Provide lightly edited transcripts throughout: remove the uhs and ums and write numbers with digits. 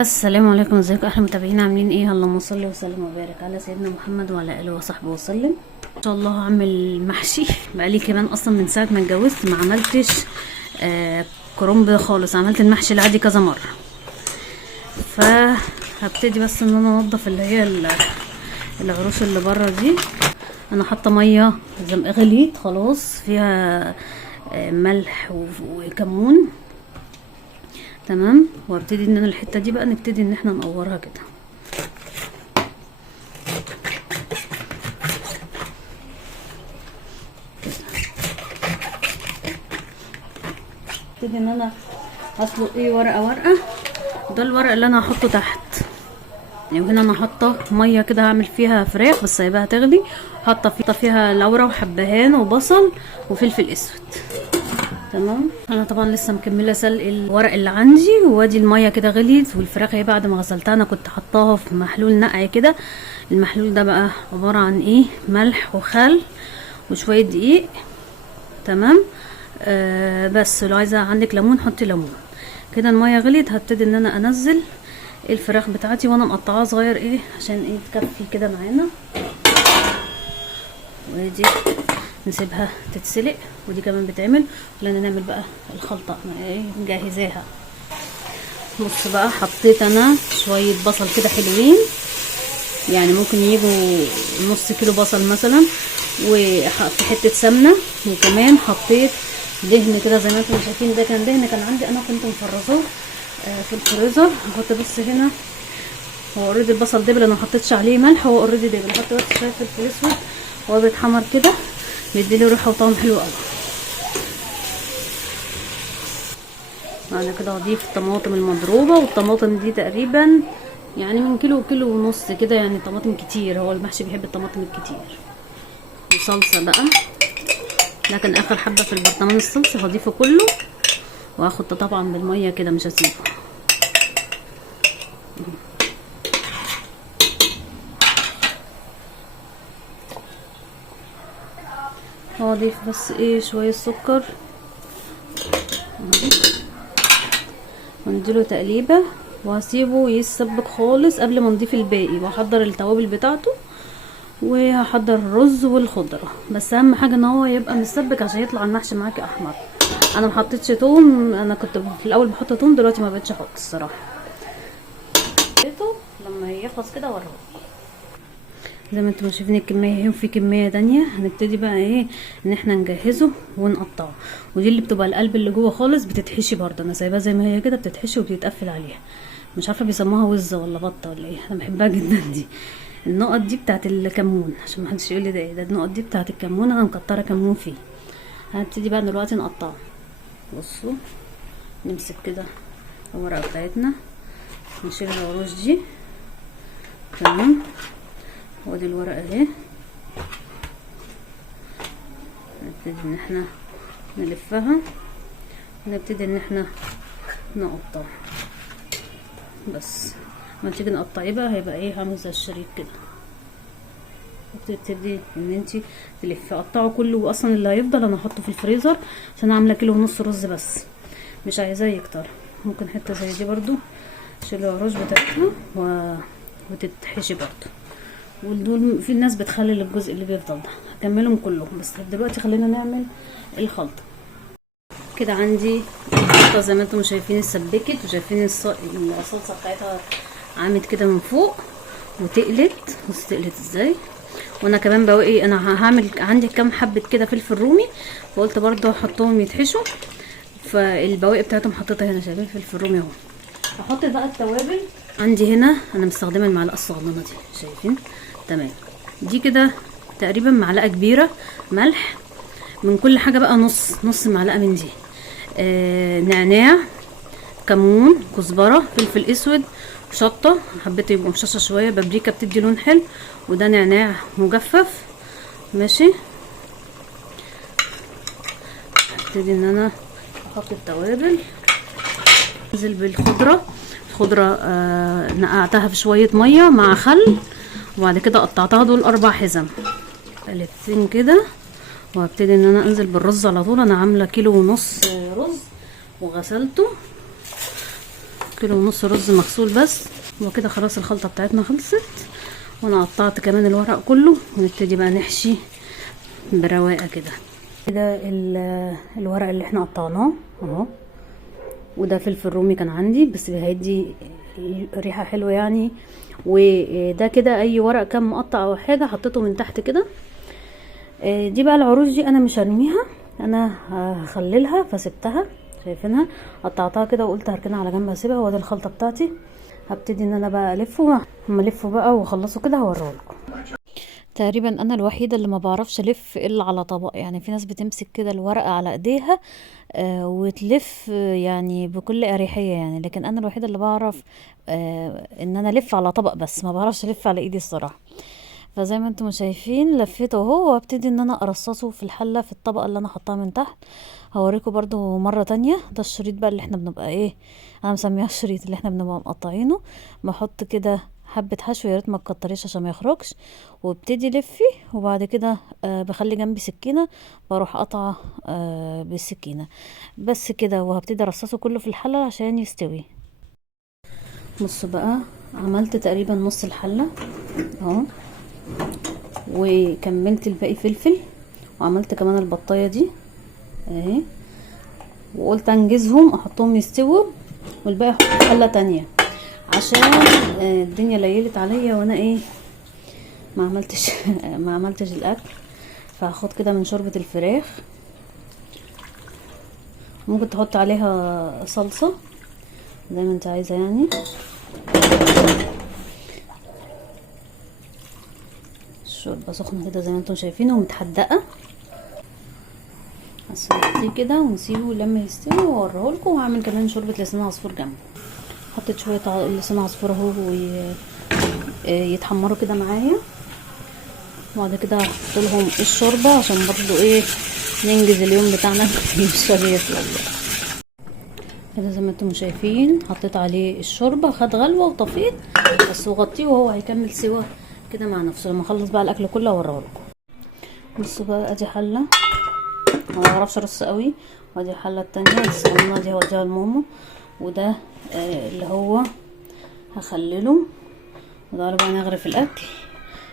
السلام عليكم، ازيكم احلى متابعين؟ عاملين ايه؟ اللهم صل وسلم وبارك على سيدنا محمد وعلى اله وصحبه وسلم. ان شاء الله هعمل محشي. بقالي كمان اصلا من ساعه ما اتجوزت ما عملتش كرنب خالص. عملت المحشي العادي كذا مره، فهبتدي بس ان انا انضف اللي هي العروش اللي بره دي. انا حاطه ميه غليت خلاص فيها ملح وكمون، تمام. وابتدي ان انا الحته دي بقى نبتدي ان احنا نقورها كده. ابتدي ان انا هسلق ورقه ورقه. ده الورق اللي انا هحطه تحت، وهنا انا حاطه ميه كده هعمل فيها فراخ بس سايباها تغلي. حاطه فيها لورا وحبهان وبصل وفلفل اسود، تمام. انا طبعا لسه مكمله سلق الورق اللي عندي، وادي الميه كده غليت، والفراخ اهي بعد ما غسلتها انا كنت حطاها في محلول نقع كده. المحلول ده بقى عباره عن ايه؟ ملح وخل وشويه دقيق، تمام. بس لو عايزه عندك ليمون حطي ليمون. كده الميه غليت، هبتدي ان انا انزل الفراخ بتاعتي وانا مقطعاها صغير ايه عشان ايه تكفي كده معانا. ودي نسيبها تتسلق، ودي كمان بتعمل لان نعمل بقى الخلطه ايه مجهزاها. بص بقى، حطيت انا شويه بصل كده حلوين، يعني ممكن يجوا نص كيلو بصل مثلا، وحطيت حته سمنه، وكمان حطيت دهن كده زي ما انتم شايفين. ده كان دهن كان عندي انا كنت مفرزاه في الفريزر. هحط بس هنا، هو اوريدي البصل دبل، انا محطتش عليه ملح، هو اوريدي دبل. هحط بس شويه فلفل اسود وهو بيتحمر كده بيديله ريحه وطعم حلو قوي. بعد كده هضيف الطماطم المضروبه، والطماطم دي تقريبا يعني من كيلو وكيلو ونص كده، يعني طماطم كتير، هو المحشي بيحب الطماطم الكتير. وصلصه بقى، ده كان اخر حبه في البرطمان الصلصه، هضيفه كله وهاخد طبعا بالميه كده مش هسيبه. هضيف بس ايه شويه سكر ونديله تقليبه، وهسيبه يتسبك خالص قبل ما نضيف الباقي، واحضر التوابل بتاعته، وهحضر الرز والخضره. بس اهم حاجه ان هو يبقى مسبك عشان يطلع المحشي معاكي احمر. انا ما حطيتش توم، انا كنت في الاول بحط توم، دلوقتي ما بقتش احط الصراحه. لما يخلص كده اوريه. زي ما انتم شايفين الكميه اهي، وفي كميه تانية. هنبتدي بقى ايه ان احنا نجهزه ونقطعه. ودي اللي بتبقى القلب اللي جوه خالص بتتحشي برضه، انا سايباها زي ما هي كده بتتحشي وبتتقفل عليها. مش عارفه بيسموها وزه ولا بطه ولا ايه، انا بحبها جدا دي. النقط دي بتاعت الكمون، عشان محدش يقول لي ده ايه ده. النقط دي بتاعت الكمون، انا مكتره كمون فيه. هنبتدي بقى دلوقتي نقطعه. بصوا، نمسك كده الورقه بتاعتنا، نشيل العروش دي، تمام. وادي الورقه اهي، نبتدي ان احنا نلفها، ونبتدي ان احنا نقطع. بس ما تيجي نقطعيه بقى هيبقى ايه عامل زي الشريط كده. تبتدي ان انتي تلفي، قطعه كله. واصلا اللي هيفضل انا هحطه في الفريزر، عشان عامله كيلو ونص رز بس، مش عايزاه يكتر. ممكن حته زي دي برضو شيل العروش بتاعتها وتتحشي برضو. ودول في الناس بتخلل الجزء اللي بيفضل ده، هكملهم كلهم. بس دلوقتي خلينا نعمل الخلطه. كده عندي الخلطه زي ما انتم شايفين اتسبكت، وشايفين الصلصه بتاعتها عملت كده من فوق وتقلت. بص تقلت ازاي. وانا كمان بواقي انا هعمل عندي كام حبه كده فلفل رومي، فقلت برضو احطهم يتحشوا. فالبواقي بتاعتهم حطيتها هنا، شايفين الفلفل الرومي اهو. هحط بقى التوابل. عندي هنا انا مستخدمه المعلقه الصغننه دي، شايفين؟ تمام. دي كده تقريبا معلقه كبيره ملح. من كل حاجه بقى نص معلقه من دي. نعناع، كمون، كزبره، فلفل اسود، شطه، حبيت يبقوا مشطه شويه، بابريكا بتدي لون حلو، وده نعناع مجفف، ماشي. هبتدي ان انا احط التوابل، انزل بالخضره. الخضره نقعتها في شويه ميه مع خل، وبعد كده قطعتها دول 4 حزم قلبتين كده. وهبتدي ان انا انزل بالرز على طول. انا عامله كيلو ونص رز وغسلته، كيلو ونص رز مغسول بس. وكده خلاص الخلطة بتاعتنا خلصت، وانا قطعت كمان الورق كله، ونبتدي بقى نحشي برواقه كده. الورق اللي احنا قطعناه اهو، وده فلفل رومي كان عندي بس هيدي ريحه حلوه يعني. وده كده اي ورق كان مقطع او حاجه حطيته من تحت كده. دي بقى العروش دي انا مش هرميها، انا هخللها فسبتها، شايفينها قطعتها كده وقلت هركنها على جنب هسيبها. وادي الخلطه بتاعتي، هبتدي ان انا بقى الفه. اما الفه بقى واخلصه كده هوريهولكم. تقريبا انا الوحيده اللي ما بعرفش الف الا على طبق. يعني في ناس بتمسك كده الورقه على ايديها وتلف يعني بكل اريحيه يعني، لكن انا الوحيده اللي بعرف ان انا الف على طبق، بس ما بعرفش الف على ايدي الصراحه. فزي ما انتم شايفين لفيته اهو، وابتدي ان انا ارصصه في الحله في الطبقه اللي انا حطاها من تحت. هوريكم برضو مره تانية. ده الشريط بقى اللي احنا بنبقى ايه، انا مسميها الشريط اللي احنا بنبقى مقطعينه. بحط كده حبه حشو، يا ريت ما تكتريش عشان ما يخرجش، وابتدي لفي. وبعد كده بخلي جنبي سكينه، بروح قطعه بالسكينه بس كده، وهبتدي ارصصه كله في الحله عشان يستوي. بصوا بقى، عملت تقريبا نص الحله اهو، وكملت الباقي فلفل، وعملت كمان البطايه دي اهي، وقلت انجزهم احطهم يستووا والباقي احط في حله تانية عشان الدنيا ليلت عليا وانا ايه ما عملتش الاكل. فهاخد كده من شوربه الفراخ، ممكن تحط عليها صلصه زي ما انت عايزه يعني. الشوربه سخنه كده زي ما انتم شايفين ومتحدقه. هسويه كده ونسيبه لما يستوي واوريهولكم. وهعمل كمان شوربه لسان عصفور جنبه. حطيت شويه لسان عصفور اهو ويتحمروا كده معايا، وبعد كده هحط لهم الشوربه عشان برضو ايه ننجز اليوم بتاعنا مش راضي يطلع كده زي ما انتم شايفين. حطيت عليه الشوربه، خد غلوه وطفيت بس، وغطيه وهو هيكمل سوا كده مع نفسه. لما اخلص بقى الاكل كله اوريهولكم. بصوا بقى، ادي حله ما بعرفش ارص قوي، وادي الحله التانية الصغننه دي هوديها لماما. وده اللي هو هخلله. وده بقى نغرف الاكل.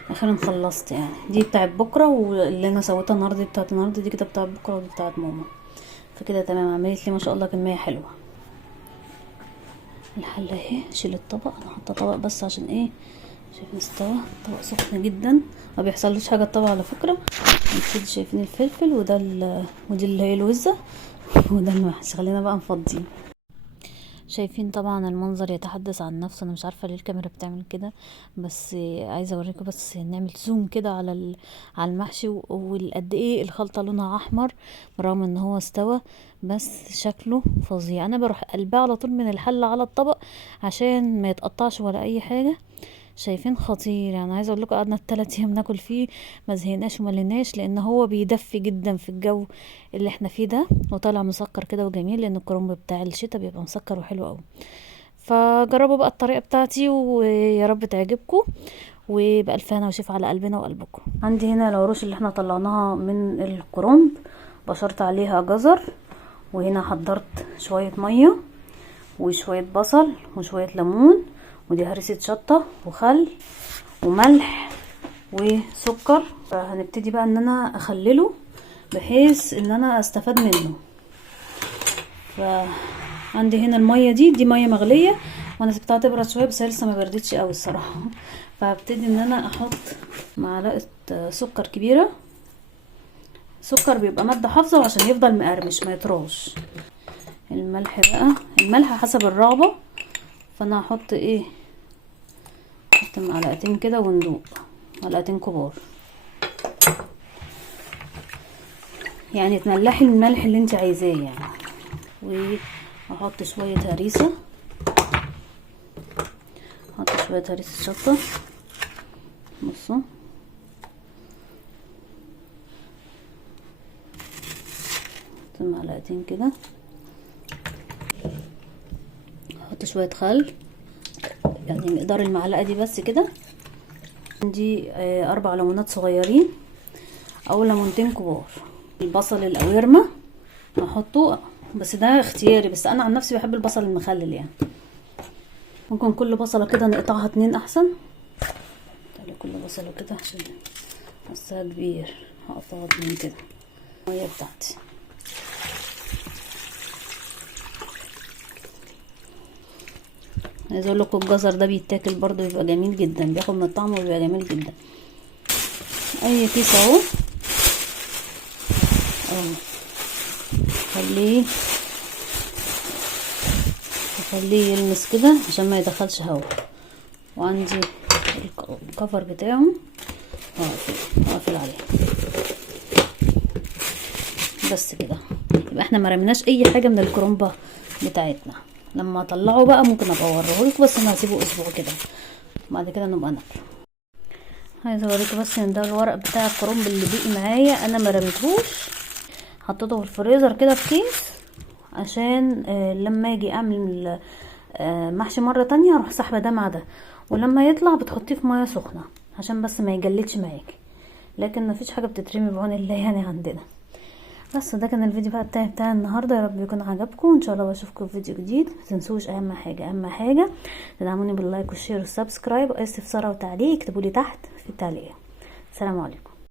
اخيرا خلصت يعني. دي بتاعت بكره، واللي انا سويتها النهارده دي بتاعت النهارده، دي كده بتاعت بكره، ودي بتاعت ماما. فكده تمام. عملت لي ما شاء الله كميه حلوه. الحله اهي، شيل الطبق. انا حاطه طبق بس عشان ايه، شايفين استوى. طبق سخن جدا، ما بيحصلوش حاجه الطبق على فكره. انتوا شايفين الفلفل، وده ودي اللي هي الوزه، وده المحشي. خلينا بقى نفضيه. شايفين طبعا المنظر يتحدث عن نفسه. انا مش عارفه ليه الكاميرا بتعمل كده، بس عايزه اوريكم بس نعمل زوم كده على المحشي، وقد ايه الخلطه لونها احمر برغم ان هو استوى، بس شكله فظيع. انا بروح قلبها على طول من الحله على الطبق عشان ما يتقطعش ولا اي حاجه. شايفين خطير يعني. عايزه اقول لكم قعدنا 3 ايام ناكل فيه، ما زهقناش وما لناش، لان هو بيدفي جدا في الجو اللي احنا فيه ده، وطالع مسكر كده وجميل، لان الكرنب بتاع الشتاء بيبقى مسكر وحلو قوي. فجربوا بقى الطريقه بتاعتي ويا رب تعجبكم، وبألف هنا وشفا على قلبنا وقلبكم. عندي هنا العروش اللي احنا طلعناها من الكرنب، بشرت عليها جزر، وهنا حضرت شويه ميه وشويه بصل وشويه ليمون، ودي هرسة شطة وخل وملح وسكر. فهنبتدي بقى ان انا اخلله بحيث ان انا استفاد منه. فعندي هنا المية دي مية مغلية، وانا سبتها تبرد شوية بس هي لسه ما بردتش قوي الصراحة. فهبتدي ان انا احط معلقة سكر كبيرة. سكر بيبقى مادة حافظة وعشان يفضل مقرمش ما يطراش. الملح بقى، الملح حسب الرغبة، فانا هحط ايه، هحط معلقتين كده وندوق، معلقتين كبار يعني. تملحي الملح اللي انت عايزاه يعني. وهحط شويه هريسه، هحط شويه هريسه شطه. بصوا معلقتين كده. هحط شويه خل يعني مقدار المعلقه دي بس كده. عندي 4 ليمونات صغيرين او ليمونتين كبار. البصل القوارمه هحطه، بس ده اختياري، بس انا عن نفسي بحب البصل المخلل يعني. ممكن كل بصلة كده نقطعها 2 احسن. تعالي كل بصلة كده عشان حاسها كبير، هقطعها 2 كده. المية بتاعتي عايزه اقول لكم الجزر ده بيتاكل برضو، بيبقى جميل جدا، بياخد من الطعم وبيبقى جميل جدا. اي كيس اهو خليه يلمس كده عشان ما يدخلش هوا. وعندي الكفر بتاعه هقفل عليه بس كده. يبقى احنا ما رميناش اي حاجه من الكرنبه بتاعتنا. لما اطلعه بقى ممكن ابقى اوريهولكم، بس انا هسيبه اسبوع كده بعد كده نبقى ناكله. عايزه اوريكم بس ان ده الورق بتاع الكرنب اللي بقي معايا، انا ما رميتهوش، حطيته في الفريزر كده في كيس عشان لما اجي اعمل محشي مره تانية اروح سحبه ده مع ده، ولما يطلع بتحطيه في ميه سخنه عشان بس ما يجلدش معاكي. لكن مفيش حاجه بتترمي بعون الله يعني عندنا. بس ده كان الفيديو بقى بتاع النهارده، يا رب يكون عجبكم. ان شاء الله بشوفكم في فيديو جديد. ما تنسوش اهم حاجه تدعموني باللايك والشير والسبسكرايب، واي استفسار او تعليق اكتبوا لي تحت في التعليق. السلام عليكم.